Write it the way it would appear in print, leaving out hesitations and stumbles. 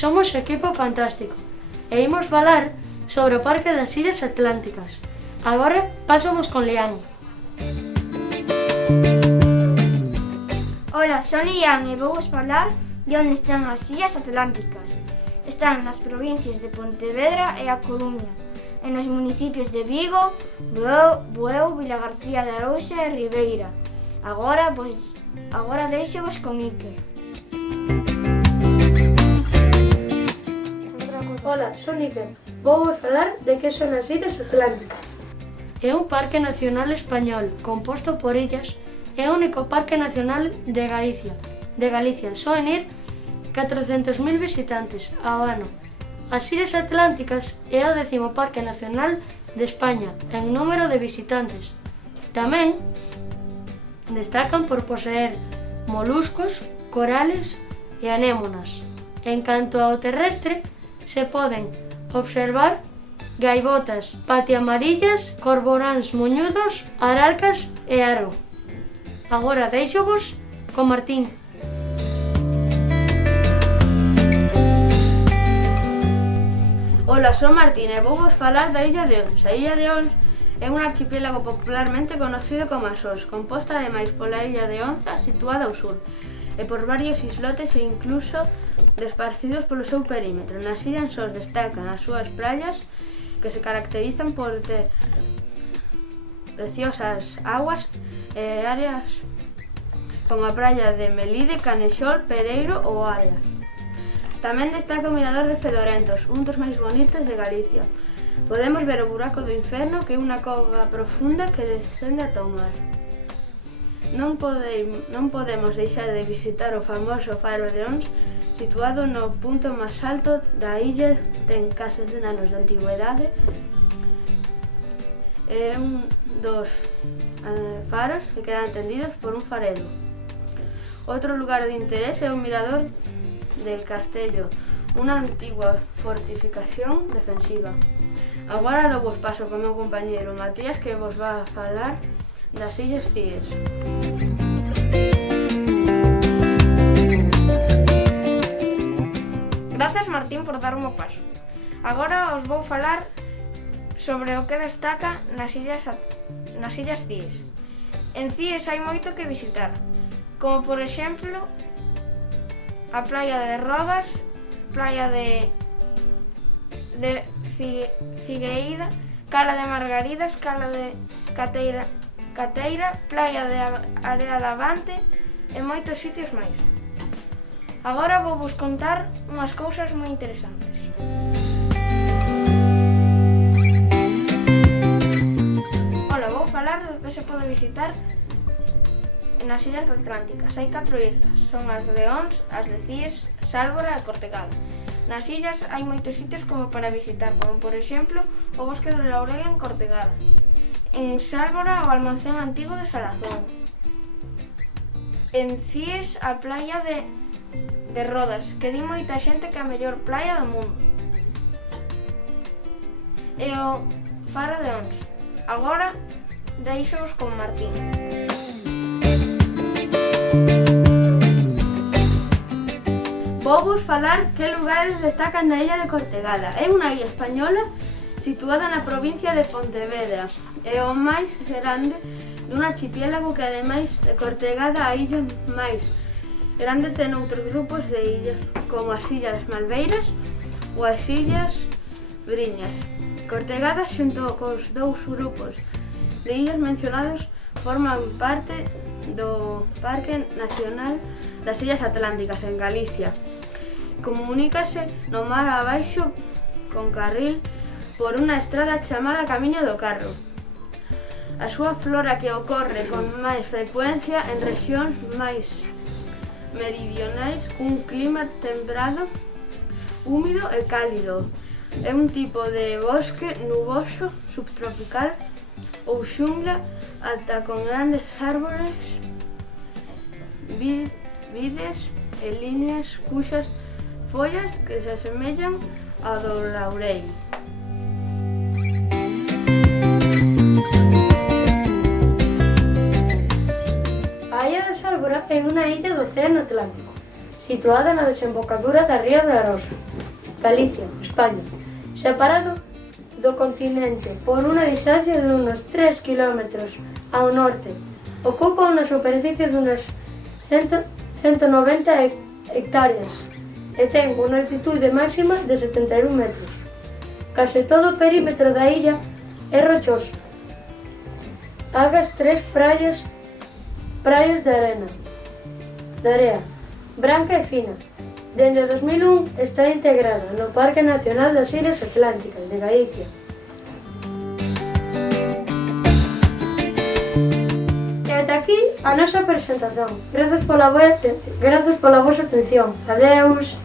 somos Equipo Fantástico e imos falar sobre o Parque das Illas Atlánticas. Agora pasamos con Lian. Hola, son Lian e vou vos falar de onde están as Illas Atlánticas. Están nas provincias de Pontevedra e A Coruña, e nos municipios de Vigo, Bueu, Vilagarcía de Arousa e Ribeira. Agora deixo-vos con Iker. Hola, son Iker. Vou vos falar de que son as Illas Atlánticas. É un parque nacional español composto por illas e o único parque nacional de Galicia. Soen ir 400.000 visitantes ao ano. As Illas Atlánticas é o 10º parque nacional de España en número de visitantes. Tamén destacan por poseer moluscos, corales e anémonas. En canto ao terrestre, se poden observar gaivotas, patiamarillas, cormoráns moñudos, aralcas e aro. Agora deixo-vos con Martín. Ola, son Martín e vou vos falar da Illa de Ons. A Illa de Ons é un archipiélago popularmente conocido como Azores, composta ademais pola Illa de Onza, situada ao sur, e por varios islotes e incluso desparcidos polo seu perímetro. Nas illas Ons destacan as súas praias, que se caracterizan por ter preciosas aguas e áreas como a praia de Melide, Canexol, Pereiro ou Arias. Tamén destaca o mirador de Fedorentos, un dos máis bonitos de Galicia. Podemos ver o buraco do inferno, que é unha cova profunda que descende ata o mar. Non podemos deixar de visitar o famoso Faro de Ons, situado no punto máis alto da illa. Ten case 100 anos de antigüedade. É un dos faros que quedan atendidos por un farelo. Outro lugar de interés é o mirador del Castello, unha antigua fortificación defensiva. Agora dou vos paso co meu compañeiro Matías, que vos va a falar das Illas Cíes. Grazas, Martín, por darme o paso. Agora os vou falar sobre o que destaca nas Illas Cíes. En Cíes hai moito que visitar, como por exemplo a praia de Rodas, praia de Figueira, Cala de Margaridas, Cala de Cateira, praia de Area de Avante e moitos sitios máis. Agora vou vos contar unhas cousas moi interesantes. Ola, vou falar do que se pode visitar nas Illas Atlánticas. Hai 4 islas, son as de Ons, as de Cíes, Sálvora e Cortegada. Nas illas hai moitos sitios como para visitar, como por exemplo o Bosque do Laurel en Cortegada. En Sálvora o almacén antigo de Salazón. En Cíes a praia de Rodas, que di moita xente que é a mellor praia do mundo. E o Faro de Ons. Agora deixo-vos con Martín. Vou vos falar que lugares destacan na illa de Cortegada. É unha illa española situada na provincia de Pontevedra. É o máis grande dun archipiélago que ademais de Cortegada a illa máis grande ten outros grupos de illas, como as Illas Malveiras ou as Illas Briñas. Cortegada, xunto cos dous grupos de illas mencionados, forman parte do Parque Nacional das Illas Atlánticas en Galicia. Comunícase no mar abaixo con carril por unha estrada chamada Camiño do Carro. A súa flora, que ocorre con máis frecuencia en rexións máis meridionais, cun clima temperado, húmido e cálido. É un tipo de bosque nuboso subtropical ou xungla ata con grandes árbores, vides e líneas cuxas follas que se asemellan ao do laurel. A illa de Sálvora é unha illa do Océano Atlántico, situada na desembocadura da ría de Arosa, Galicia, España, separado do continente por unha distancia de unos 3 km ao norte. Ocupa unha superficie de unas 190 hectáreas e ten unha altitude máxima de 71 metros. Case todo o perímetro da illa é rochoso. Augas 3 praias de area, branca e fina. Dende 2001 está integrada no Parque Nacional das Illas Atlánticas de Galicia. E ata aquí a nosa presentación. Grazas pola vosa atención. Adeus.